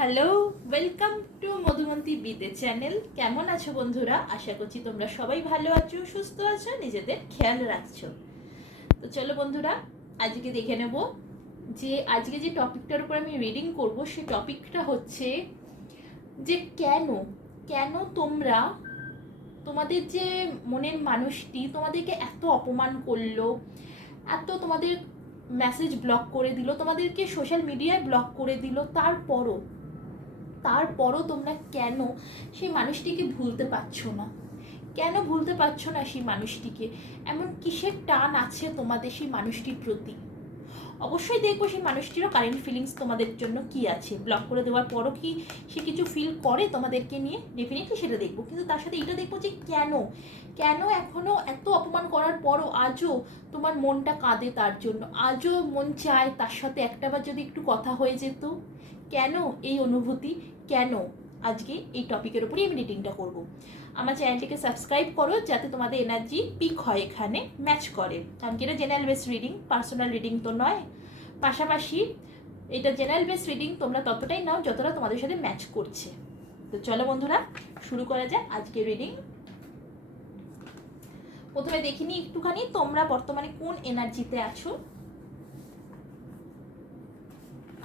Hello welcome to Madhumanti বিদে channel কেমন আছো বন্ধুরা? আশা করছি তোমরা সবাই ভালো আছো, সুস্থ আছো, নিজেদের খেয়াল রাখছো। তো চলো বন্ধুরা, আজকে দেখে নেব যে আজকে যে টপিকটার উপর আমি রিডিং করব সেই টপিকটা হচ্ছে যে কেন? কেন তোমরা তোমাদের যে মনের মানুষটি তোমাদেরকে এত অপমান করল, এত তোমাদের মেসেজ ব্লক করে দিল, তোমাদেরকে সোশ্যাল মিডিয়ায় ব্লক করে দিল, তারপরও তারপরও তোমরা কেন সেই মানুষটিকে ভুলতে পারছ না? কেন ভুলতে পারছ না সেই মানুষটিকে? এমন কিসের টান আছে তোমাদের সেই মানুষটির প্রতি? অবশ্যই দেখব সেই মানুষটিরও কারেন্ট ফিলিংস তোমাদের জন্য কি আছে। ব্লক করে দেওয়ার পরও কি সে কিছু ফিল করে তোমাদেরকে নিয়ে? ডেফিনেটলি সেটা দেখব। কিন্তু তার সাথে এটা দেখব যে কেন? কেন এখনও এত অপমান করার পরও আজও তোমার মনটা কাঁদে তার জন্য? আজও মন চায় তার সাথে একটাবার যদি একটু কথা হয়ে যেত? কেন এই অনুভূতি, কেন আজকে এই টপিকের উপরই আমি রিডিংটা করব। আমার চ্যানেলটিকে সাবস্ক্রাইব করো যাতে তোমাদের এনার্জি পিক হয় এখানে ম্যাচ করে। কারণ কি এটা general base reading personal reading তো নয়। পাশাপাশি এটা জেনারেল বেস রিডিং তোমরা ততটাই নাও যতটা তোমাদের সাথে ম্যাচ করছে। তো চলো বন্ধুরা, শুরু করা যাক আজকে রিডিং প্রথমে দেখিনি একটুখানি, তোমরা বর্তমানে কোন এনার্জিতে আছো?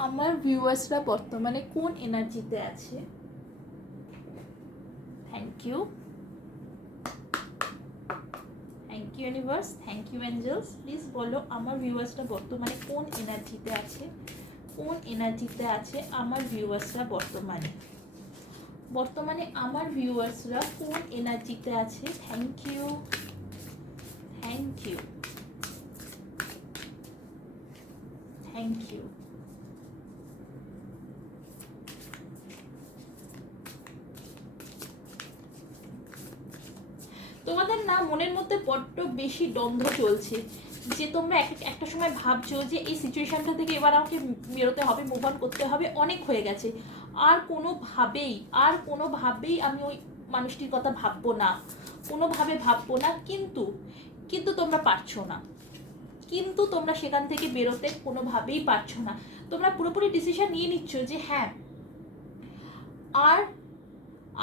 আমার ভিউয়ার্সরা বর্তমানে কোন এনার্জিতে আছে? Thank you thank you universe thank you angels please বলো, আমার ভিউয়ার্সরা বর্তমানে কোন এনার্জিতে আছে? কোন এনার্জিতে আছে আমার ভিউয়ার্সরা বর্তমানে? বর্তমানে আমার ভিউয়ার্সরা কোন এনার্জিতে আছে? Thank you thank you thank you তোমাদের না মনের মধ্যে বড্ড বেশি দ্বন্দ্ব চলছে যে তোমরা এক একটা সময় ভাবছ যে এই সিচুয়েশনটা থেকে এবার আমাকে বেরোতে হবে মুভ অন করতে হবে, অনেক হয়ে গেছে। আর কোনোভাবেই আর কোনোভাবেই আমি ওই মানুষটির কথা ভাববো না। কোনোভাবে ভাববো না, কিন্তু কিন্তু তোমরা পারছ না। কিন্তু তোমরা সেখান থেকে বেরোতে কোনোভাবেই পারছ না। তোমরা পুরোপুরি ডিসিশন নিয়ে নিচ্ছ যে হ্যাঁ আর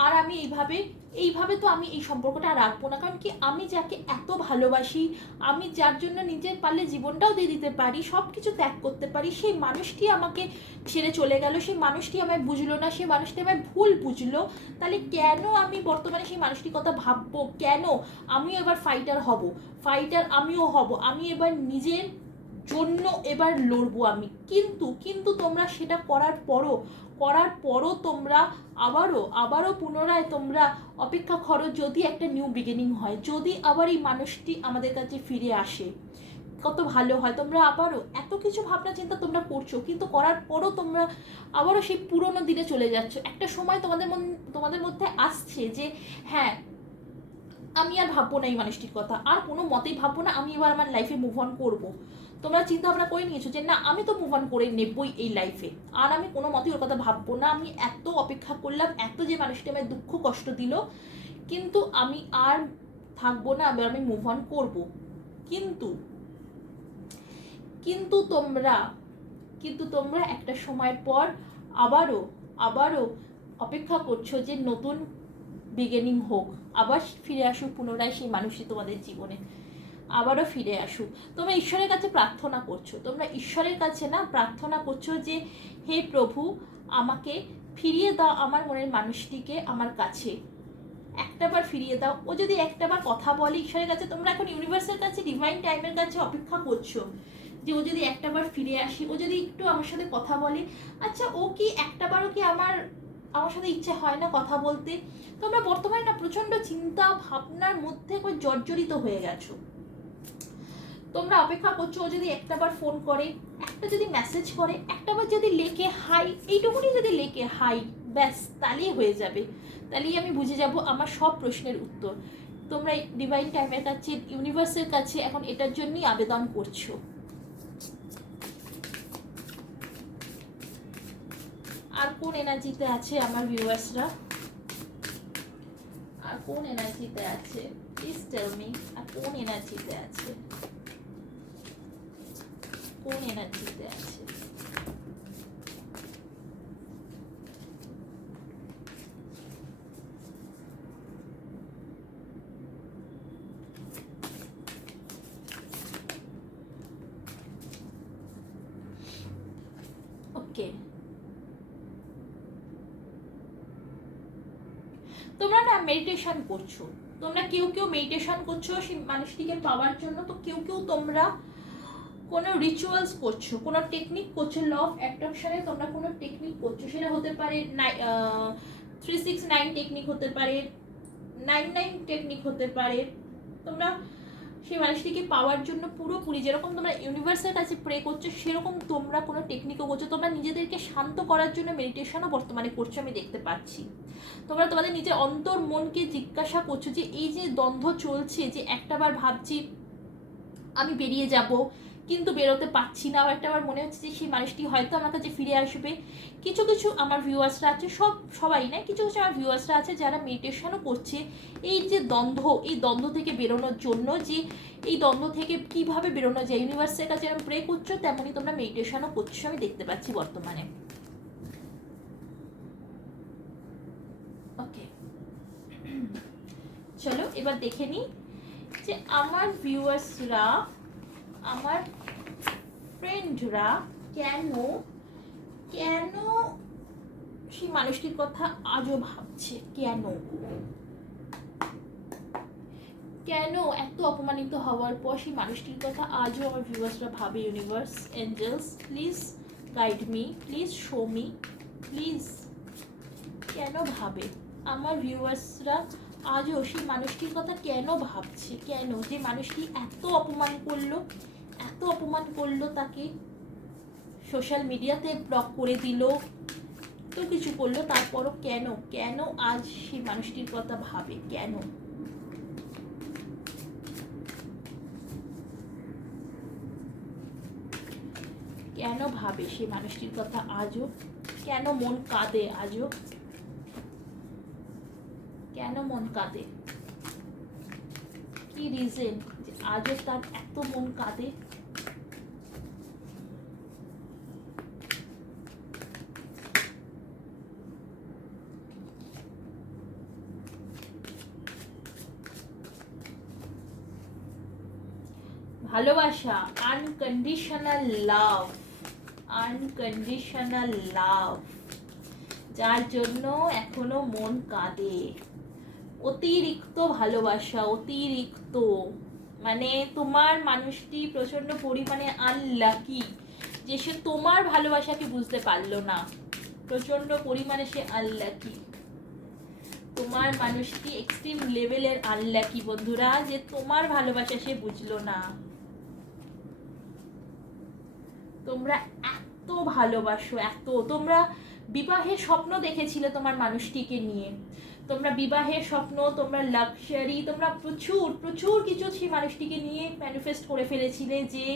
আর আমি এইভাবে এইভাবে তো আমি এই সম্পর্কটা রাখব না। কারণ কি আমি যাকে এত ভালোবাসি, আমি যার জন্য নিজের পারলে জীবনটাও দিয়ে দিতে পারি সব কিছু ত্যাগ করতে পারি, সেই মানুষটি আমাকে ছেড়ে চলে গেল, সেই মানুষটি আমায় বুঝলো না, সেই মানুষটি আমায় ভুল বুঝলো। তাহলে কেন আমি বর্তমানে সেই মানুষটির কথা ভাববো? কেন আমিও এবার ফাইটার হব? ফাইটার আমিও হব। আমি এবার নিজের জন্য এবার লড়বো আমি। কিন্তু কিন্তু তোমরা সেটা করার পরও করার পরও তোমরা আবারও আবারও পুনরায় তোমরা অপেক্ষা করো যদি একটা নিউ বিগিনিং হয়, যদি আবার এই মানুষটি আমাদের কাছে ফিরে আসে। কত ভালো হয়, তোমরা আবারও এত কিছু ভাবনা চিন্তা তোমরা করছ, কিন্তু করার পরও তোমরা আবারও সেই পুরনো দিনে চলে যাচ্ছ। একটা সময় তোমাদের মন, তোমাদের মধ্যে আসছে যে হ্যাঁ আমি আর ভাববো না এই মানুষটির কথা, আর কোনো মতেই ভাববো না, আমি এবার আমার লাইফে মুভ অন করব। তোমরা চিন্তা ভাবনা করে নিয়েছো যে, না, আমি তো মুভ অন করে নেবই এই লাইফে আর আমি কোনো মতেই ওর কথা ভাববো না। আমি এত অপেক্ষা করলাম, এত যে মানুষটি আমায় দুঃখ কষ্ট দিল। কিন্তু আমি আর থাকব না এবার আমি মুভ অন করব। কিন্তু কিন্তু তোমরা কিন্তু তোমরা একটা সময়ের পর আবারও আবারও অপেক্ষা করছ যে নতুন বিগিনিং হোক। আবার ফিরে আসুক পুনরায় সেই মানুষই তোমাদের জীবনে। আবারও ফিরে আসুক তোমরা ঈশ্বরের কাছে প্রার্থনা করছ। তোমরা ঈশ্বরের কাছে না প্রার্থনা করছ যে, হে প্রভু, আমাকে ফিরিয়ে দাও আমার মনের মানুষটিকে আমার কাছে। একটাবার ফিরিয়ে দাও। ও যদি একটাবার কথা বলে ঈশ্বরের কাছে, তোমরা এখন ইউনিভার্সের কাছে ডিভাইন টাইমের কাছে অপেক্ষা করছ যে, ও যদি একটাবার ফিরে আসে, ও যদি একটু আমার সাথে কথা বলে আচ্ছা ও কি একটাবারও কি আমার আমার সাথে ইচ্ছে হয় না কথা বলতে? তোমরা বর্তমানে না প্রচণ্ড চিন্তা ভাবনার মধ্যে জর্জরিত হয়ে গেছো। তোমরা অপেক্ষা করছ যদি একটাবার ফোন করে, একটা যদি মেসেজ করে একটাবার যদি লেখে হাই এইটুকুনি যদি লেখে হাই ব্যাস, তাহলেই হয়ে যাবে। তাহলেই আমি বুঝে যাব আমার সব প্রশ্নের উত্তর। তোমরা ডিভাইন টাইমের কাছে ইউনিভার্সের কাছে এখন এটার জন্যই আবেদন করছ। আর কোন এনার্জিতে আছে আমার ভিউয়ার্সরা আর কোন এনার্জিতে আছে? প্লিজ টেল মি আর কোন এনার্জিতে আছে? এনার্জিতে ওকে তোমরা না মেডিটেশন করছ। তোমরা কেউ কেউ মেডিটেশন করছ সেই মানুষটিকে পাওয়ার জন্য, তো কেউ কেউ তোমরা কোনো রিচুয়ালস করছ, কোনো টেকনিক করছ ল অফ অ্যাট্রাকশনে তোমরা কোনো টেকনিক করছ? সেটা হতে পারে থ্রি সিক্স নাইন টেকনিক হতে পারে নাইন নাইন টেকনিক হতে পারে। তোমরা সেই মানুষটিকে পাওয়ার জন্য পুরোপুরি যেরকম তোমরা ইউনিভার্সের কাছে প্রে করছ, সেরকম তোমরা কোনো টেকনিকও করছ। তোমরা নিজেদেরকে শান্ত করার জন্য মেডিটেশনও বর্তমানে করছ, আমি দেখতে পাচ্ছি। তোমরা তোমাদের নিজের অন্তর মনকে জিজ্ঞাসা করছ যে, এই যে দ্বন্দ্ব চলছে, যে একটাবার ভাবছি, আমি বেরিয়ে যাব কিন্তু বেরোতে পারছি না। একটা আমার মনে হচ্ছে যে সেই মানুষটি হয়তো আমার কাছে ফিরে আসবে। কিছু কিছু আমার ভিউয়ার্সরা আছে, সব, সবাই না, কিছু কিছু আমার ভিউয়ার্সরা আছে যারা মেডিটেশনও করছে। এই যে দ্বন্দ্ব, এই দ্বন্দ্ব থেকে বেরোনোর জন্য যে, এই দ্বন্দ্ব থেকে কীভাবে বেরোনো যায় ইউনিভার্সের কাছে যেমন প্রে করছ, তেমনই তোমরা মেডিটেশনও করছ, আমি দেখতে পাচ্ছি বর্তমানে। ওকে চলো, এবার দেখে নিই যে আমার ভিউয়ার্সরা আমার ফ্রেন্ডরা কেন কেন সেই মানুষটির কথা আজও ভাবছে? কেন? কেন এত অপমানিত হওয়ার পর সেই মানুষটির কথা আজও আমার ভিউয়ার্সরা ভাবে? Universe angels please guide me please show me please কেন ভাবে? আমার ভিউয়ার্সরা আজও সেই মানুষটির কথা কেন ভাবছে? কেন? যে মানুষটি এত অপমান করল এত অপমান করল তাকে। সোশ্যাল মিডিয়াতে ব্লক করে দিল, তো কিছু করল, তারপরও কেন? কেন আজ সেই মানুষটির কথা ভাবে? কেন? কেন ভাবে সেই মানুষটির কথা আজও? কেন মন কাঁদে আজও? কেন মন কাঁদে? কি রিজন আজও তার এত মন কাঁদে? ভালোবাসা আনকন্ডিশনাল লাভ আনকন্ডিশনাল লাভ যার জন্য এখনও মন কাঁদে। অতিরিক্ত ভালোবাসা, অতিরিক্ত। মানে তোমার মানুষটি প্রচণ্ড পরিমাণে আনলাকি যে সে তোমার ভালোবাসাকে বুঝতে পারল না। প্রচণ্ড পরিমাণে সে আনলাকি তোমার মানুষটি এক্সট্রিম লেভেলের আনলাকি বন্ধুরা, যে তোমার ভালোবাসা সে বুঝলো না। তোমরা এত ভালোবাসো, এত। তোমরা বিবাহের স্বপ্ন দেখেছিলে তোমার মানুষটিকে নিয়ে। তোমরা বিবাহের স্বপ্ন, তোমরা লাক্সারি তোমরা প্রচুর প্রচুর কিছু সেই মানুষটিকে নিয়ে ম্যানিফেস্ট করে ফেলেছিলে যে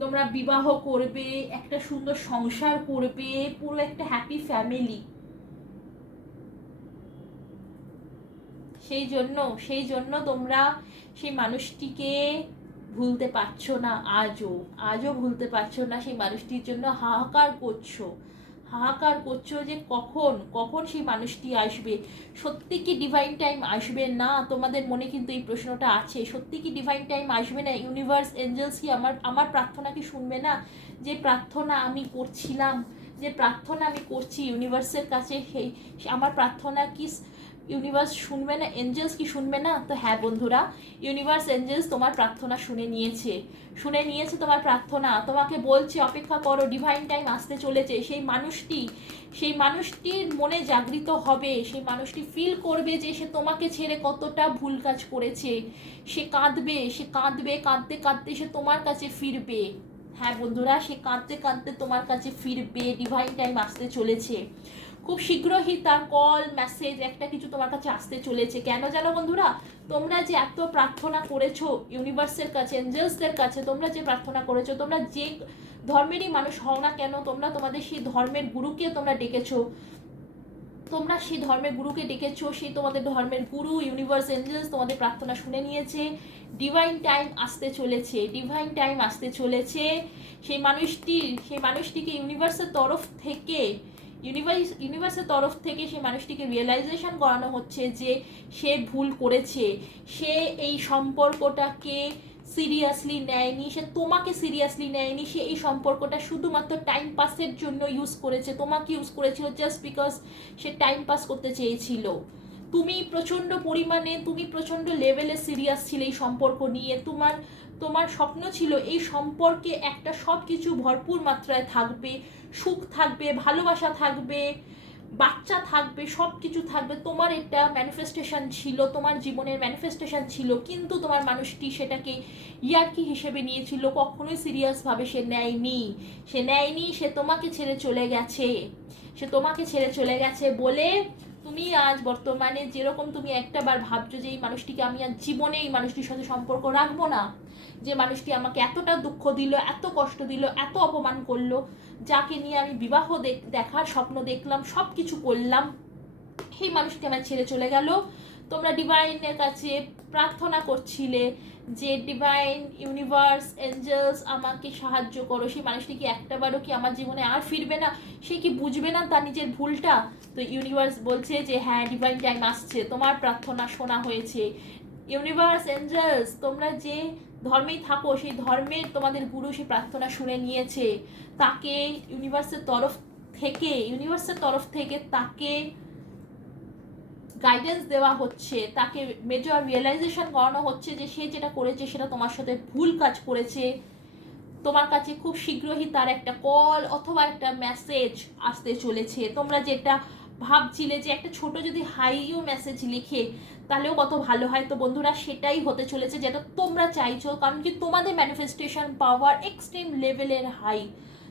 তোমরা বিবাহ করবে, একটা সুন্দর সংসার করবে, পুরো একটা হ্যাপি ফ্যামিলি সেই জন্য সেই জন্য তোমরা সেই মানুষটিকে ভুলতে পারছ না আজও আজও ভুলতে পারছ না সেই মানুষটির জন্য হাহাকার করছ। হাহাকার করছ যে কখন কখন সেই মানুষটি আসবে? সত্যি কি ডিভাইন টাইম আসবে না? তোমাদের মনে কিন্তু এই প্রশ্নটা আছে। সত্যি কি ডিভাইন টাইম আসবে না? ইউনিভার্স এঞ্জেলস কি আমার আমার প্রার্থনা কি শুনবে না? যে প্রার্থনা আমি করছিলাম, যে প্রার্থনা আমি করছি ইউনিভার্সের কাছে, সেই, আমার প্রার্থনা কি ইউনিভার্স শুনবে না এঞ্জেলস কি শুনবে না? তো হ্যাঁ বন্ধুরা, ইউনিভার্স এঞ্জেলস তোমার প্রার্থনা শুনে নিয়েছে। শুনে নিয়েছে তোমার প্রার্থনা। তোমাকে বলছে, অপেক্ষা করো ডিভাইন টাইম আসতে চলেছে। সেই মানুষটি, সেই মানুষটির মনে জাগৃত হবে। সেই মানুষটি ফিল করবে যে সে তোমাকে ছেড়ে কতটা ভুল কাজ করেছে। সে কাঁদবে সে কাঁদবে, কাঁদতে কাঁদতে সে তোমার কাছে ফিরবে। হ্যাঁ বন্ধুরা, সে কাঁদতে কাঁদতে তোমার কাছে ফিরবে। ডিভাইন টাইম আসতে চলেছে। খুব শীঘ্রই তার কল মেসেজ একটা কিছু তোমার কাছে আসতে চলেছে। কেন জানো বন্ধুরা? তোমরা যে এত প্রার্থনা করেছ ইউনিভার্সের কাছে এঞ্জেলসদের কাছে, তোমরা যে প্রার্থনা করেছ, তোমরা যে ধর্মেরই মানুষ হও না কেন, তোমরা তোমাদের সেই ধর্মের গুরুকে তোমরা ডেকেছো। তোমরা সেই ধর্মের গুরুকে ডেকেছো সেই তোমাদের ধর্মের গুরু ইউনিভার্স এঞ্জেলস তোমাদের প্রার্থনা শুনে নিয়েছে। ডিভাইন টাইম আসতে চলেছে ডিভাইন টাইম আসতে চলেছে। সেই মানুষটি, সেই মানুষটিকে ইউনিভার্সের তরফ থেকে ইউনিভার্স ইউনিভার্সের তরফ থেকে সেই মানুষটিকে রিয়েলাইজেশন করানো হচ্ছে যে সে ভুল করেছে। সে এই সম্পর্কটাকে সিরিয়াসলি নেয়নি, সে তোমাকে সিরিয়াসলি নেয়নি, সে এই সম্পর্কটা শুধুমাত্র টাইম পাসের জন্য ইউজ করেছে। তোমাকে ইউজ করেছিল জাস্ট বিকজ সে টাইম পাস করতে চেয়েছিল। তুমি প্রচণ্ড পরিমাণে, তুমি প্রচণ্ড লেভেলে সিরিয়াস ছিলে এই সম্পর্ক নিয়ে। তোমার তোমার স্বপ্ন ছিল এই সম্পর্কে একটা সব কিছু ভরপুর মাত্রায় থাকবে, সুখ থাকবে, ভালোবাসা থাকবে, বাচ্চা থাকবে সব কিছু থাকবে। তোমার এটা ম্যানিফেস্টেশন ছিল, তোমার জীবনের ম্যানিফেস্টেশন ছিল, কিন্তু তোমার মানুষটি সেটাকে ইয়ার্কি হিসেবে নিয়েছিল, কখনোই সিরিয়াসভাবে সে নেয়নি। সে নেয়নি, সে তোমাকে ছেড়ে চলে গেছে। সে তোমাকে ছেড়ে চলে গেছে বলে তুমি আজ বর্তমানে যেরকম তুমি একটা বার ভাবছ যে এই মানুষটিকে আমি আর জীবনে এই মানুষটির সাথে সম্পর্ক রাখব না। যে মানুষটি আমাকে এতটা দুঃখ দিল, এত কষ্ট দিল, এত অপমান করল, যাকে নিয়ে আমি বিবাহ দেখ- দেখার স্বপ্ন দেখলাম সব কিছু করলাম, সেই মানুষটি আমার ছেড়ে চলে গেল। তোমরা ডিভাইনের কাছে প্রার্থনা করছিলে যে ডিভাইন ইউনিভার্স, এঞ্জেলস আমাকে সাহায্য করো। সেই মানুষটি কি একটাবারও কি আমার জীবনে আর ফিরবে না? সে কি বুঝবে না তার নিজের ভুলটা? তো ইউনিভার্স বলছে যে হ্যাঁ ডিভাইন টাইম আসছে, তোমার প্রার্থনা শোনা হয়েছে। ইউনিভার্স, এঞ্জেলস, তোমরা যে ধর্মেই থাকো, সেই ধর্মের তোমাদের গুরু সেই প্রার্থনা শুনে নিয়েছে। তাকে ইউনিভার্সের তরফ থেকে ইউনিভার্সের তরফ থেকে তাকে গাইডেন্স দেওয়া হচ্ছে, তাকে মেজর রিয়েলাইজেশন করানো হচ্ছে যে সে যেটা করেছে সেটা তোমার সাথে ভুল কাজ করেছে। তোমার কাছে খুব শীঘ্রই তার একটা কল অথবা একটা মেসেজ আসতে চলেছে। তোমরা যেটা ভাবছিলে যে একটা ছোট যদি হাইও মেসেজ লিখে তাহলেও কত ভালো হয়। তো বন্ধুরা, সেটাই হতে চলেছে যেটা তোমরা চাইছো, কারণ কি তোমাদের ম্যানিফেস্টেশন পাওয়ার এক্সট্রিম লেভেলের হাই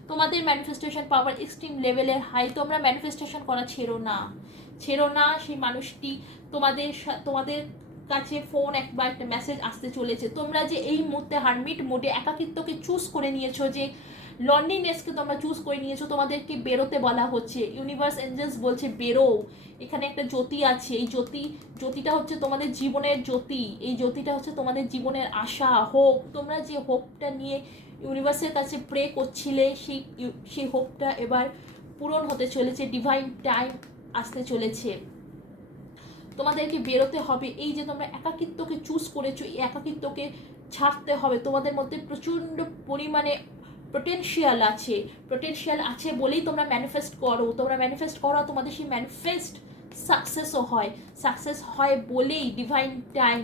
তোমাদের ম্যানিফেস্টেশন পাওয়ার এক্সট্রিম লেভেলের হাই তোমরা ম্যানিফেস্টেশন করা ছেড়ো না। ছেড়ো না সেই মানুষটি। তোমাদের তোমাদের কাছে ফোন একবার একটা মেসেজ আসতে চলেছে। তোমরা যে এই মুহূর্তে হারমিট মোডে একাকিত্বকে চুজ করে নিয়েছো যে লনলিনেসকে তোমরা চুজ করে নিয়েছো, তোমাদেরকে বেরোতে বলা হচ্ছে। ইউনিভার্স এঞ্জেলস বলছে বেরো এখানে একটা জ্যোতি আছে। এই জ্যোতি, জ্যোতিটা হচ্ছে তোমাদের জীবনের জ্যোতি। এই জ্যোতিটা হচ্ছে তোমাদের জীবনের আশা হোপ তোমরা যে হোপটা নিয়ে ইউনিভার্সের কাছে প্রে করছিলে, সেই সেই হোপটা এবার পূরণ হতে চলেছে ডিভাইন টাইম আসতে চলেছে। তোমাদেরকে বেরোতে হবে। এই যে তোমরা একাকিত্বকে চুজ করেছ, এই একাকিত্বকে ছাড়তে হবে। তোমাদের মধ্যে প্রচণ্ড পরিমাণে পোটেনশিয়াল আছে পোটেনশিয়াল আছে বলেই তোমরা ম্যানিফেস্ট করো, তোমরা ম্যানিফেস্ট করো তোমাদের সেই ম্যানিফেস্ট সাকসেসও হয়। সাকসেস হয় বলেই ডিভাইন টাইম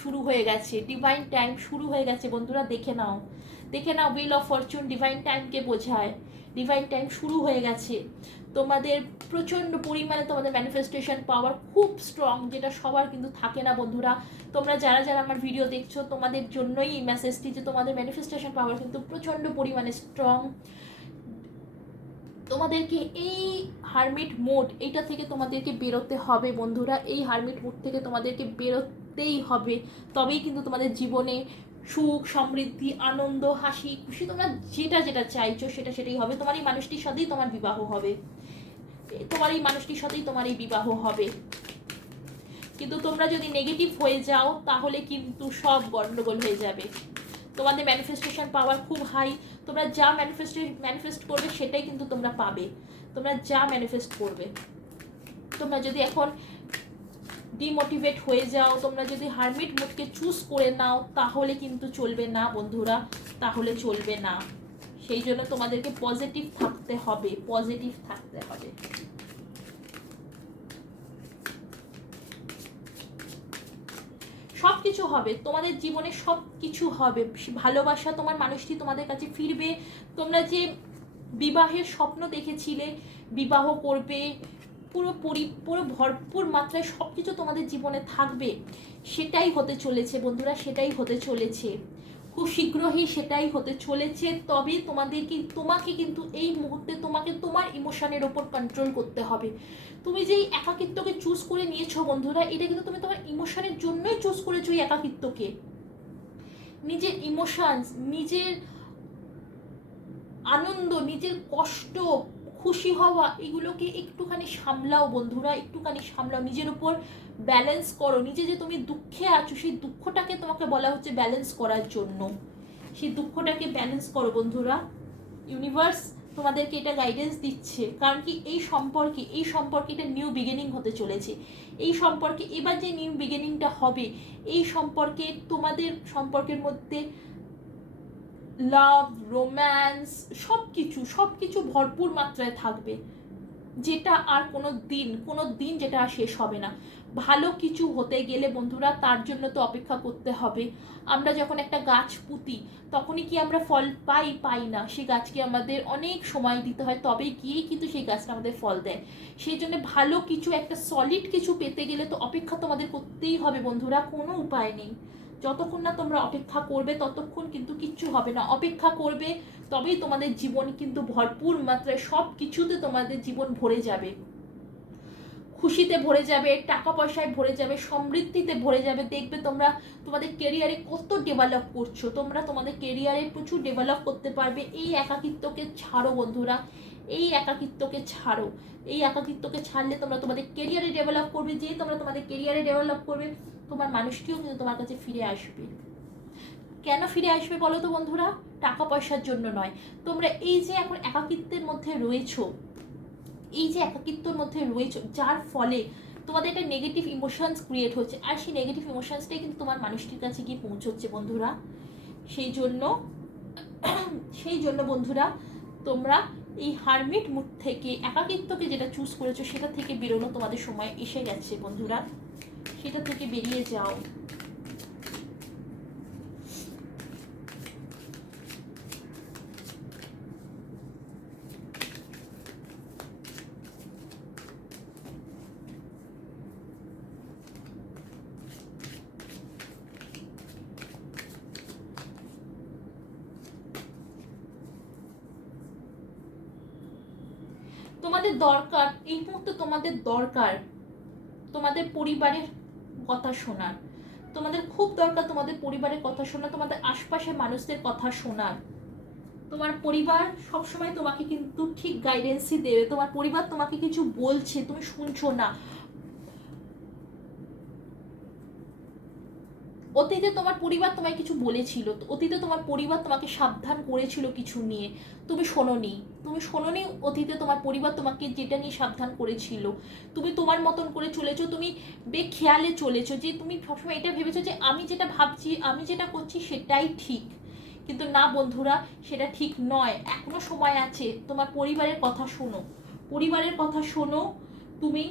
শুরু হয়ে গেছে ডিভাইন টাইম শুরু হয়ে গেছে বন্ধুরা, দেখে নাও। দেখে নাও উইল অফ ফরচুন ডিভাইন টাইমকে বোঝায়। ডিভাইন টাইম শুরু হয়ে গেছে। তোমাদের প্রচণ্ড পরিমাণে তোমাদের ম্যানিফেস্টেশন পাওয়ার খুব স্ট্রং যেটা সবার কিন্তু থাকে না বন্ধুরা। তোমরা যারা যারা আমার ভিডিও দেখছ, তোমাদের জন্যই এই মেসেজটি যে তোমাদের ম্যানিফেস্টেশন পাওয়ার কিন্তু প্রচণ্ড পরিমাণে স্ট্রং তোমাদেরকে এই হারমিট মোড এইটা থেকে তোমাদেরকে বেরোতে হবে বন্ধুরা। এই হারমিট মোড থেকে তোমাদেরকে বেরোতেই হবে। তবেই কিন্তু তোমাদের জীবনে সুখ, সমৃদ্ধি, আনন্দ, হাসি, খুশি, তোমরা যেটা যেটা চাইছো, সেটা সেটাই হবে। তোমার এই মানুষটির সাথেই তোমার বিবাহ হবে। তোমার এই মানুষটির সাথেই তোমার এই বিবাহ হবে। কিন্তু তোমরা যদি নেগেটিভ হয়ে যাও, তাহলে কিন্তু সব গন্ডগোল হয়ে যাবে। তোমাদের ম্যানিফেস্টেশন পাওয়ার খুব হাই তোমরা যা ম্যানিফেস্টে ম্যানিফেস্ট করবে, সেটাই কিন্তু তোমরা পাবে। তোমরা যা ম্যানিফেস্ট করবে। তোমরা যদি এখন ডিমোটিভেট হয়ে যাও, তোমরা যদি হারমিট মুডকে চুজ করে নাও, তাহলে কিন্তু চলবে না বন্ধুরা। তাহলে চলবে না। সেই জন্য তোমাদেরকে পজিটিভ থাকতে হবে পজিটিভ থাকতে হবে সব কিছু হবে, তোমাদের জীবনে সব কিছু হবে ভালোবাসা তোমার মানুষটি তোমাদের কাছে ফিরবে। তোমরা যে বিবাহের স্বপ্ন দেখেছিলে, বিবাহ করবে, পুরো পরি, পুরো ভরপুর মাত্রায় সব কিছু তোমাদের জীবনে থাকবে, সেটাই হতে চলেছে বন্ধুরা, সেটাই হতে চলেছে। খুব শীঘ্রই সেটাই হতে চলেছে। তবে তোমাদেরকে তোমাকে কিন্তু এই মুহূর্তে তোমাকে তোমার ইমোশনের ওপর কন্ট্রোল করতে হবে। তুমি যেই একাকিত্বকে চুজ করে নিয়েছো বন্ধুরা, এটা কিন্তু তুমি তোমার ইমোশনের জন্যই চুজ করেছ এই একাকিত্বকে। নিজের ইমোশনস নিজের আনন্দ, নিজের কষ্ট, খুশি হওয়া, এগুলোকে একটুখানি সামলাও বন্ধুরা, একটুখানি সামলাও নিজের উপর ব্যালেন্স করো। নিজে যে তুমি দুঃখে আছো, সেই দুঃখটাকে তোমাকে বলা হচ্ছে ব্যালেন্স করার জন্য। সেই দুঃখটাকে ব্যালেন্স করো বন্ধুরা। ইউনিভার্স তোমাদেরকে এটা গাইডেন্স দিচ্ছে। কারণ কি এই সম্পর্কে এই সম্পর্কে এটা নিউ বিগিনিং হতে চলেছে। এই সম্পর্কে, এবার যে নিউ বিগিনিংটা হবে, এই সম্পর্কে তোমাদের সম্পর্কের মধ্যে লাভ রোম্যান্স সব কিছু সব কিছু ভরপুর মাত্রায় থাকবে। যেটা আর কোনো দিন কোনো দিন যেটা আর শেষ হবে না। ভালো কিছু হতে গেলে বন্ধুরা তার জন্য তো অপেক্ষা করতে হবে। আমরা যখন একটা গাছ পুঁতি, তখনই কি আমরা ফল পাই পাই না? সেই গাছকে আমাদের অনেক সময় দিতে হয়, তবেই গিয়েই কিন্তু সেই গাছটা আমাদের ফল দেয়। সেই জন্য ভালো কিছু, একটা সলিড কিছু পেতে গেলে তো অপেক্ষা তোমাদের করতেই হবে বন্ধুরা, কোনো উপায় নেই। যতক্ষণ না তোমরা অপেক্ষা করবে, ততক্ষণ কিন্তু কিচ্ছু হবে না। অপেক্ষা করবে, তবেই তোমাদের জীবন কিন্তু ভরপুর মাত্রায় সব কিছুতে তোমাদের জীবন ভরে যাবে। খুশিতে ভরে যাবে টাকা পয়সায় ভরে যাবে, সমৃদ্ধিতে ভরে যাবে। দেখবে তোমরা তোমাদের কেরিয়ারে কত ডেভেলপ করছ, তোমরা তোমাদের কেরিয়ারে প্রচুর ডেভেলপ করতে পারবে। এই একাকিত্বকে ছাড়ো বন্ধুরা, এই একাকিত্বকে ছাড়ো। এই একাকিত্বকে ছাড়লে তোমরা তোমাদের কেরিয়ারে ডেভেলপ করবে, যে তোমরা তোমাদের কেরিয়ারে ডেভেলপ করবে, তোমার মানুষটিও কিন্তু তোমার কাছে ফিরে আসবে। কেন ফিরে আসবে বলো তো বন্ধুরা? টাকা পয়সার জন্য নয়। তোমরা এই যে এখন একাকিত্বের মধ্যে রয়েছো এই যে একাকিত্বর মধ্যে রয়েছো, যার ফলে তোমাদের একটা নেগেটিভ ইমোশনস ক্রিয়েট হচ্ছে। আর সেই নেগেটিভ ইমোশনসটাই কিন্তু তোমার মানুষটির কাছে গিয়ে পৌঁছচ্ছে বন্ধুরা। সেই জন্য সেই জন্য বন্ধুরা, তোমরা এই হারমিট মুড থেকে, একাকিত্বকে যেটা চুজ করেছ, সেটা থেকে বেরোনো তোমাদের সময় এসে গেছে বন্ধুরা। সেটা থেকে বেরিয়ে যাও তোমাদের দরকার এই মুহূর্তে তোমাদের দরকার, তোমাদের পরিবারের কথা শোনার। তোমাদের খুব দরকার তোমাদের পরিবারের কথা শোনা তোমাদের আশপাশের মানুষদের কথা শোনার। তোমার পরিবার সবসময় তোমাকে কিন্তু ঠিক গাইডেন্সই দেবে। তোমার পরিবার তোমাকে কিছু বলছে, তুমি শুনছো না অতীতে তোমার পরিবার তোমায় কিছু বলেছিল অতীতে তোমার পরিবার তোমাকে সাবধান করেছিল কিছু নিয়ে। তুমি শোনোনি তুমি শোনোনি অতীতে তোমার পরিবার তোমাকে যেটা নিয়ে সাবধান করেছিল। তুমি তোমার মতন করে চলেছো, তুমি বেখেয়ালে চলেছো যে তুমি সবসময় এটা ভেবেছো যে আমি যেটা ভাবছি, আমি যেটা করছি সেটাই ঠিক। কিন্তু না বন্ধুরা, সেটা ঠিক নয়, এখনও সময় আছে। তোমার পরিবারের কথা শোনো, পরিবারের কথা শোনো, তুমি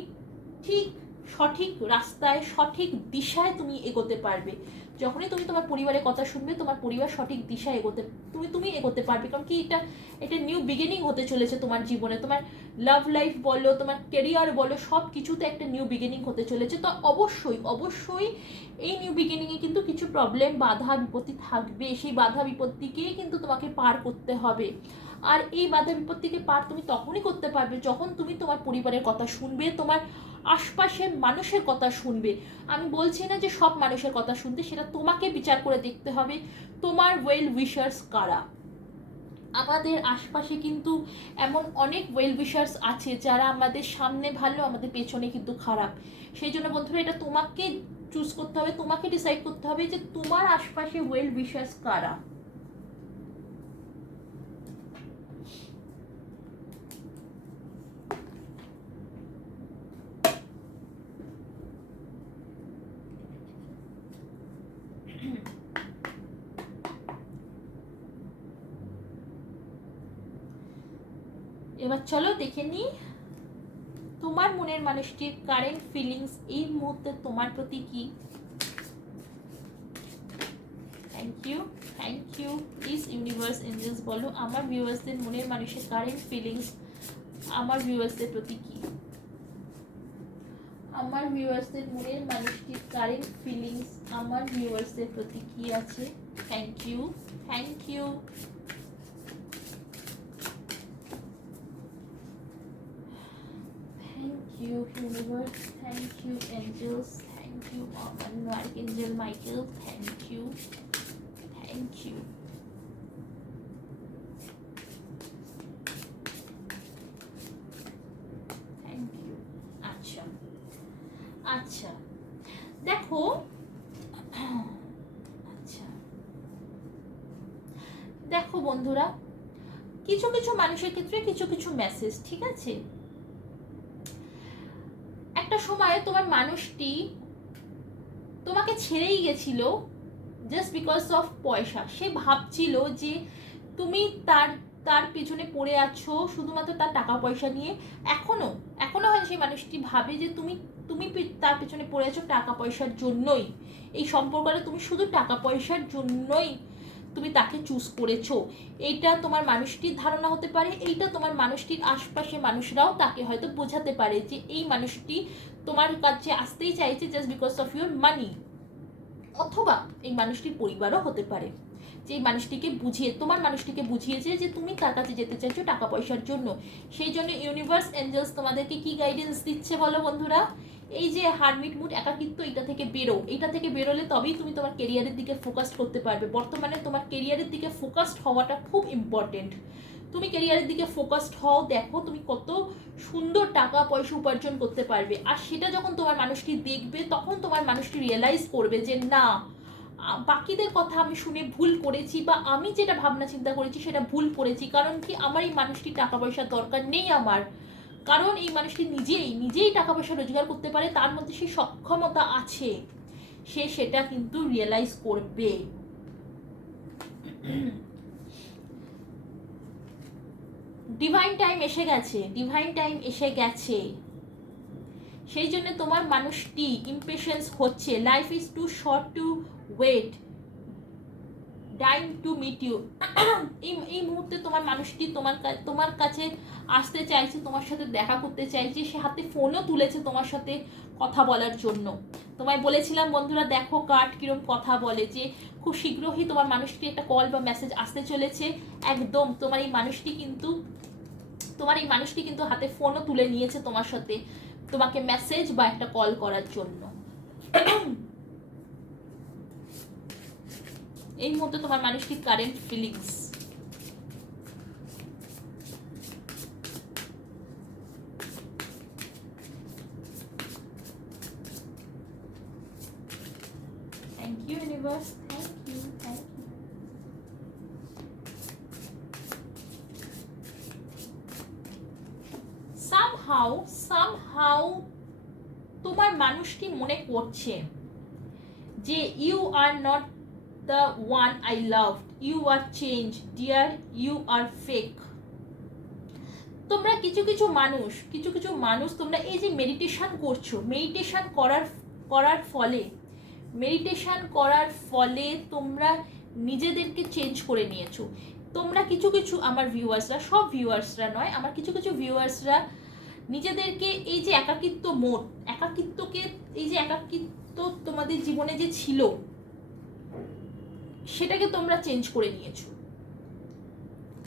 ঠিক সঠিক রাস্তায়, সঠিক দিশায় তুমি এগোতে পারবে। যখনই তুমি তোমার পরিবারের কথা শুনবে, তোমার পরিবার সঠিক দিশায় এগোতে, তুমি তুমি এগোতে পারবে। কারণ কি এটা এটা নিউ বিগিনিং হতে চলেছে তোমার জীবনে। তোমার লাভ লাইফ বলো, তোমার কেরিয়ার বলো সব কিছুতে একটা নিউ বিগিনিং হতে চলেছে। তো অবশ্যই অবশ্যই এই নিউ বিগিনিংয়ে কিন্তু কিছু প্রবলেম বাধা, বিপত্তি থাকবে। সেই বাধা, বিপত্তিকেই কিন্তু তোমাকে পার করতে হবে। আর এই বাধা, বিপত্তিকে পার তুমি তখনই করতে পারবে যখন তুমি তোমার পরিবারের কথা শুনবে, তোমার আশপাশের মানুষের কথা শুনবে। আমি বলছি না যে সব মানুষের কথা শুনতে, সেটা তোমাকে বিচার করে দেখতে হবে। তোমার ওয়েল উইশার্স কারা? আমাদের আশপাশে কিন্তু এমন অনেক ওয়েল উইশার্স আছে যারা আমাদের সামনে ভালো, আমাদের পেছনে কিন্তু খারাপ। সেই জন্য বন্ধুরা, এটা তোমাকে চুজ করতে হবে, তোমাকে ডিসাইড করতে হবে যে তোমার আশপাশে ওয়েল উইশার্স কারা এবার চলো দেখে তোমার মনের মানুষটির কারেন্ট ফিলিংস এই মুহূর্তে তোমার প্রতি কি? Thank you thank you please universe angels বলো, আমার ভিউয়ার্সদের মনের মানুষের কারেন্ট ফিলিংস আমার ভিউয়ার্সদের প্রতি কি? আমার ভিউয়ার্সদের মনের মানুষটির কারেন্ট ফিলিংস আমার ভিউয়ার্সদের প্রতি কি আছে? Thank you thank you Thank you, universe. Thank you, angels. Thank you, Morgan, Archangel Michael. Thank you. Thank you. Thank you. আচ্ছা আচ্ছা দেখো আচ্ছা দেখো বন্ধুরা কিছু কিছু মানুষের ক্ষেত্রে কিছু কিছু মেসেজ ঠিক আছে সময় তোমার মানুষটি তোমাকে ছেড়েই গেছিল জাস্ট বিকজ অফ পয়সা। সে ভাবছিল যে তুমি তার তার পেছনে পড়ে আছো শুধুমাত্র তার টাকা পয়সা নিয়ে। এখনও এখনও হয় সেই মানুষটি ভাবে যে তুমি তুমি তার পেছনে পড়ে আছো টাকা পয়সার জন্যই। এই সম্পর্কটা তুমি শুধু টাকা পয়সার জন্যই তুমি তাকে চুজ করেছ। এইটা তোমার মানুষটির ধারণা হতে পারে, এইটা তোমার মানুষটির আশপাশে মানুষরাও তাকে হয়তো বোঝাতে পারে যে এই মানুষটি তোমার কাছে আসতেই চাইছে just because of your money অথবা এই মানুষটির পরিবারও হতে পারে। যে মানুষটিকে বুঝিয়ে, তোমার মানুষটিকে বুঝিয়েছে যে তুমি তার কাছে যেতে চাইছো টাকা পয়সার জন্য। সেই জন্য ইউনিভার্স এঞ্জেলস তোমাদেরকে কি গাইডেন্স দিচ্ছে বলো বন্ধুরা? এই যে হারমিট মুড একাকিত্ব এটা থেকে বেরো। এটা থেকে বেরোলে তবেই তুমি তোমার কেরিয়ারের দিকে ফোকাস করতে পারবে। বর্তমানে তোমার কেরিয়ারের দিকে ফোকাসড হওয়াটা খুব ইম্পর্টেন্ট তুমি কেরিয়ারের দিকে ফোকাসড হও, দেখো তুমি কত সুন্দর টাকা পয়সা উপার্জন করতে পারবে। আর সেটা যখন তোমার মানুষটি দেখবে, তখন তোমার মানুষটি রিয়েলাইজ করবে যে না বাকিদের কথা আমি শুনে ভুল করেছি বা আমি যেটা ভাবনা চিন্তা করেছি সেটা ভুল করেছি। কারণ কি? আমার এই মানুষটির টাকা পয়সার দরকার নেই আমার। কারণ এই মানুষটি নিজেই নিজেই টাকা পয়সা রোজগার করতে পারে, তার মধ্যে সে সক্ষমতা আছে। সে সেটা কিন্তু রিয়েলাইজ করবে। ডিভাইন টাইম এসে গেছে ডিভাইন টাইম এসে গেছে। সেই জন্য তোমার মানুষটি ইম্পেশেন্স হচ্ছে। Life is too short to wait time to meet you এই এই মুহূর্তে তোমার মানুষটি তোমার তোমার কাছে আসতে চাইছে, তোমার সাথে দেখা করতে চাইছে, সে হাতে ফোনও তুলেছে তোমার সাথে কথা বলার জন্য। তোমায় বলেছিলাম, বন্ধুরা, দেখো কার্ড কিরম কথা বলে যে, খুব শীঘ্রই তোমার মানুষটি একটা কল বা মেসেজ আসতে চলেছে। একদম, তোমার এই মানুষটি কিন্তু, তোমার এই মানুষটি কিন্তু হাতে ফোনও তুলে নিয়েছে তোমার সাথে তোমাকে মেসেজ বা একটা কল করার জন্য। এই মুহূর্তে তোমার মানুষটির current feelings thank you universe thank you thank you somehow somehow তোমার মানুষটি মনে করছে যে you are not the one I love you are change dear you are fake তোমরা কিছু কিছু মানুষ, কিছু কিছু মানুষ তোমরা এই যে মেডিটেশন করছ মেডিটেশন করার করার ফলে মেডিটেশন করার ফলে তোমরা নিজেদেরকে চেঞ্জ করে নিয়েছো। তোমরা কিছু কিছু আমার ভিউয়ার্সরা সব ভিউয়ার্সরা নয়, আমার কিছু কিছু ভিউয়ার্সরা নিজেদেরকে এই যে একাকিত্ব মোট একাকিত্বকে, এই যে একাকিত্ব তোমাদের জীবনে যে ছিল সেটাকে তোমরা চেঞ্জ করে নিয়েছো।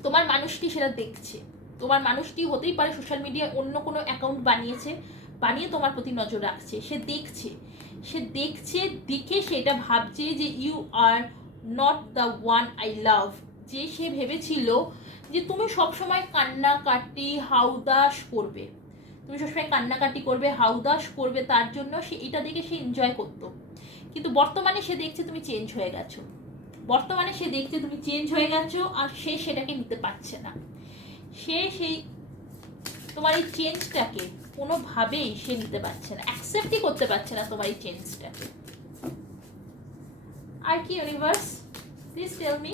তোমার মানুষটি সেটা দেখছে। তোমার মানুষটি হতেই পারে সোশ্যাল মিডিয়ায় অন্য কোনো অ্যাকাউন্ট বানিয়েছে, বানিয়ে তোমার প্রতি নজর রাখছে। সে দেখছে। সে দেখছে, দেখে সেটা ভাবছে যে you are not the one I love যে সে ভেবেছিল যে তুমি সবসময় কান্নাকাটি, হাউদাস করবে। তুমি সবসময় কান্নাকাটি করবে, হাউদাস করবে, তার জন্য সে এটা দেখে সে এনজয় করতো। কিন্তু বর্তমানে সে দেখছে তুমি চেঞ্জ হয়ে গেছো। বর্তমানে সে দেখছে তুমি চেঞ্জ হয়ে গেছো আর সে সেটাকে নিতে পারছে না। সে সেই, তোমার এই চেঞ্জটাকে কোনোভাবেই সে নিতে পারছে না অ্যাকসেপ্টই করতে পারছে না তোমার এই চেঞ্জটাকে আর কি universe please tell me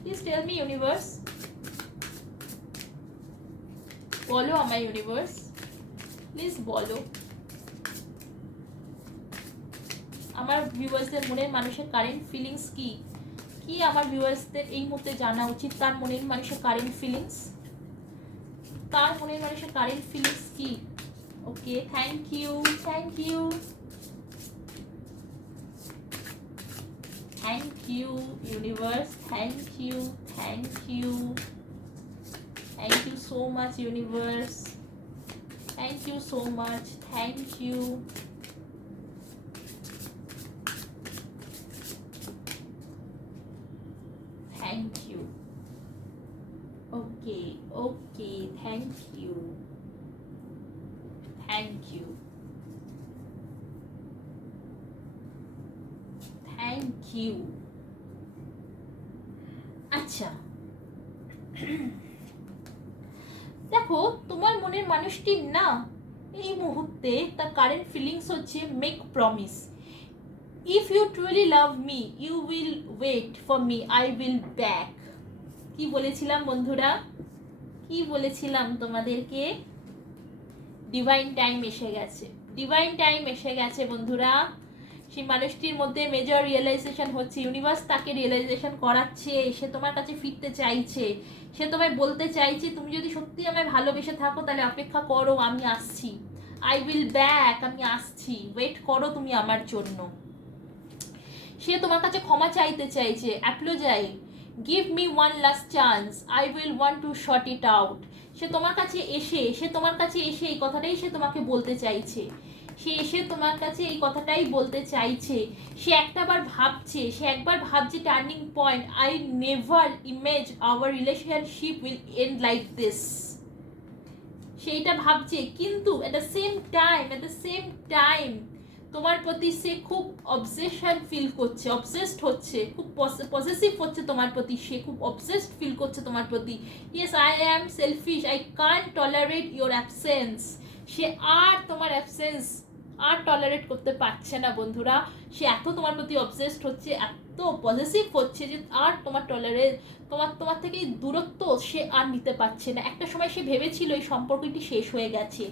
please tell me universe বলো আমার ইউনিভার্স প্লিজ বলো। আমার ভিউয়ার্সদের মনের মানুষের কারেন্ট ফিলিংস কি? কি আমার ভিউয়ার্সদের এই মুহূর্তে জানা উচিত? তার মনের মানুষের কারেন্ট ফিলিংস তার মনের মানুষের কারেন্ট ফিলিংস কি? Okay thank you thank you thank you universe thank you thank you thank you so much universe thank you so much thank you Thank you. Okay, okay, thank you. Thank you. Thank you. আচ্ছা। দেখো, তোমার মনের মানুষটির না, এই মুহূর্তে তার current feelings হচ্ছে make promise if you truly love me you will wait for me I will back কি বলেছিলাম বন্ধুরা? কি বলেছিলাম তোমাদেরকে? ডিভাইন টাইম এসে গেছে। ডিভাইন টাইম এসে গেছে বন্ধুরা। সেই মানুষটির মধ্যে মেজর রিয়েলাইজেশন হচ্ছে। ইউনিভার্স তাকে রিয়েলাইজেশন করাচ্ছে, সে তোমার কাছে ফিরতে চাইছে। সে তোমায় বলতে চাইছে, তুমি যদি সত্যি আমায় ভালোবেসে থাকো, তাহলে অপেক্ষা করো, আমি আসছি। আই উইল ব্যাক আমি আসছি। ওয়েট করো তুমি আমার জন্য। সে তোমার কাছে ক্ষমা চাইতে চাইছে। Apologise give me one last chance I will want to sort it out সে তোমার কাছে এসে, সে তোমার কাছে এসে এই কথাটাই সে তোমাকে বলতে চাইছে। সে এসে তোমার কাছে এই কথাটাই বলতে চাইছে। সে একটাবার ভাবছে, সে একবার ভাবছে turning point I never imagine our relationship will end like this সেইটা ভাবছে, কিন্তু at the same time at the same time তোমার প্রতি সে খুব অবসেশন ফিল করছে অবসেসড হচ্ছে, খুব পসেসিভ হচ্ছে তোমার প্রতি সে, খুব অবসেসড ফিল করছে তোমার প্রতি। Yes I am selfish I can tolerate your absence সে আর তোমার অ্যাবসেন্স আর টলারেট করতে পারছে না বন্ধুরা। সে এত তোমার প্রতি অবজেস্ট হচ্ছে, এত পজিটিভ হচ্ছে যে আর তোমার টলারেট তোমার তোমার থেকে দূরত্ব সে আর নিতে পারছে না। একটা সময় সে ভেবেছিল এই সম্পর্কটি শেষ হয়ে গেছে।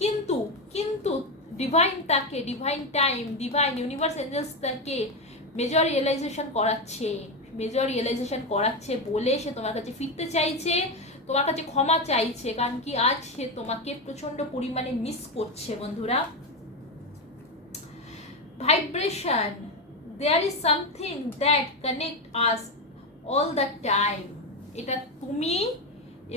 কিন্তু কিন্তু ডিভাইন তাকে divine time divine universe angels তাকে মেজর রিয়েলাইজেশন করাচ্ছে মেজর রিয়েলাইজেশন করাচ্ছে বলে সে তোমার কাছে ফিরতে চাইছে, তোমার কাছে ক্ষমা চাইছে। কারণ কি আজ সে তোমাকে প্রচণ্ড পরিমাণে মিস করছে বন্ধুরা। Vibration there is something that connect us all the time এটা তুমি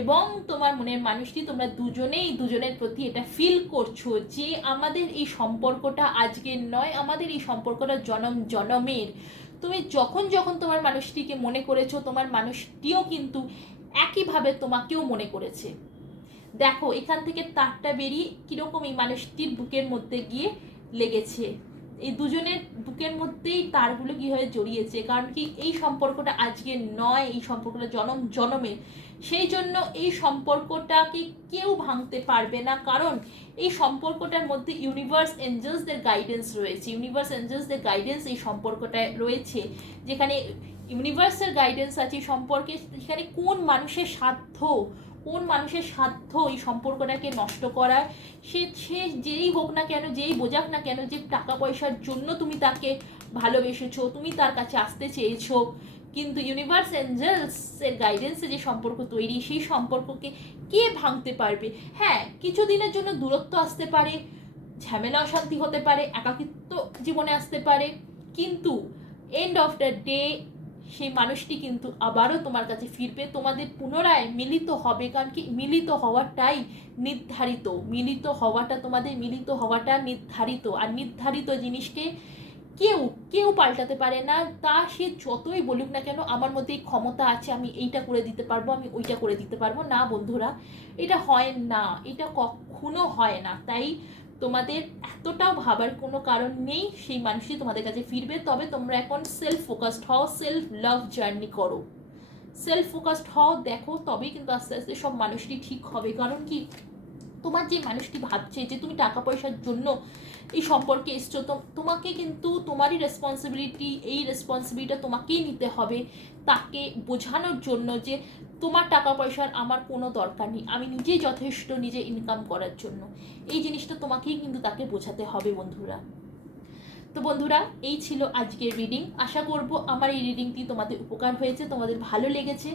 এবং তোমার মনের মানুষটি, তোমরা দুজনেই, দুজনের প্রতি এটা ফিল করছ যে আমাদের এই সম্পর্কটা আজকের নয়, আমাদের এই সম্পর্কটা জনম, জনমের। তুমি যখন যখন তোমার মানুষটিকে মনে করেছ, তোমার মানুষটিও কিন্তু একইভাবে তোমাকেও মনে করেছে। দেখো, এখান থেকে তারটা বেরিয়ে কীরকম এই মানুষটির বুকের মধ্যে গিয়ে লেগেছে। এই দুজনের বুকের মধ্যেই তারগুলো কীভাবে জড়িয়েছে? কারণ কি এই সম্পর্কটা আজকে নয়, এই সম্পর্কটা জনম জনমের সেই জন্য এই সম্পর্কটাকে কেউ ভাঙতে পারবে না। কারণ এই সম্পর্কটার মধ্যে ইউনিভার্স এঞ্জেলসদের গাইডেন্স রয়েছে। ইউনিভার্স এঞ্জেলসদের গাইডেন্স এই সম্পর্কটায় রয়েছে। যেখানে ইউনিভার্সের গাইডেন্স আছে সম্পর্কে, সেখানে কোন মানুষের সাধ্য কোন মানুষের সাধ্য এই সম্পর্কটাকে নষ্ট করার? সে সে যেই হোক না কেন, যেই বোঝাক না কেন যে টাকা পয়সার জন্য তুমি তাকে ভালোবেসেছো, তুমি তার কাছে আসতে চেয়েছো। কিন্তু ইউনিভার্স এঞ্জেলসের গাইডেন্সে যে সম্পর্ক তৈরি, সেই সম্পর্ককে কে ভাঙতে পারবে? হ্যাঁ কিছু দিনের জন্য দূরত্ব আসতে পারে, ঝামেলা, অশান্তি হতে পারে, একাকিত্ব জীবনে আসতে পারে। কিন্তু এন্ড অফ দ্য ডে সেই মানুষটি কিন্তু আবারও তোমার কাছে ফিরবে। তোমাদের পুনরায় মিলিত হবে, কারণ কি মিলিত হওয়াটাই নির্ধারিত। মিলিত হওয়াটা তোমাদের মিলিত হওয়াটা নির্ধারিত। আর নির্ধারিত জিনিসকে কেউ কেউ পাল্টাতে পারে না। তা সে যতই বলুক না কেন, আমার মধ্যে এই ক্ষমতা আছে, আমি এইটা করে দিতে পারব, আমি ওইটা করে দিতে পারব। না বন্ধুরা, এটা হয় না। এটা কখনো হয় না। তাই তোমাদের এতটাও ভাবার কোনো কারণ নেই, সেই মানুষই তোমাদের কাছে ফিরবে। তবে তোমরা এখন সেলফ ফোকাসড হও সেলফ লাভ জার্নি করো। সেলফ ফোকাসড হও, দেখো, তবেই কিন্তু আস্তে আস্তে সব মানুষটি ঠিক হবে। কারণ কি? তোমার যে মানুষটি ভাবছে যে তুমি টাকা পয়সার জন্য এই সম্পর্কে এসছো তোমাকে কিন্তু তোমারই রেসপন্সিবিলিটি এই রেসপন্সিবিলিটিটা তোমাকেই নিতে হবে। তাকে বোঝানোর জন্য যে তোমার টাকা পয়সার আমার কোনো দরকার নেই। আমি নিজেই যথেষ্ট নিজে ইনকাম করার জন্য। এই জিনিসটা তোমাকেই কিন্তু তাকে বোঝাতে হবে বন্ধুরা। তো বন্ধুরা, এই ছিল আজকের রিডিং আশা করব আমার এই রিডিংটি তোমাদের উপকার হয়েছে, তোমাদের ভালো লেগেছে।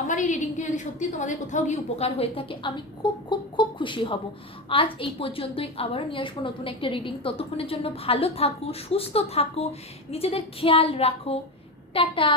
আমার এই রিডিংটি যদি সত্যি তোমাদের কোথাও গিয়ে উপকার হয়ে থাকে, আমি খুব খুব খুব খুশি হব। আজ এই পর্যন্তই। আবারও নিয়ে আসব নতুন একটা রিডিং ততক্ষণের জন্য ভালো থাকো, সুস্থ থাকো, নিজেদের খেয়াল রাখো। টাটা!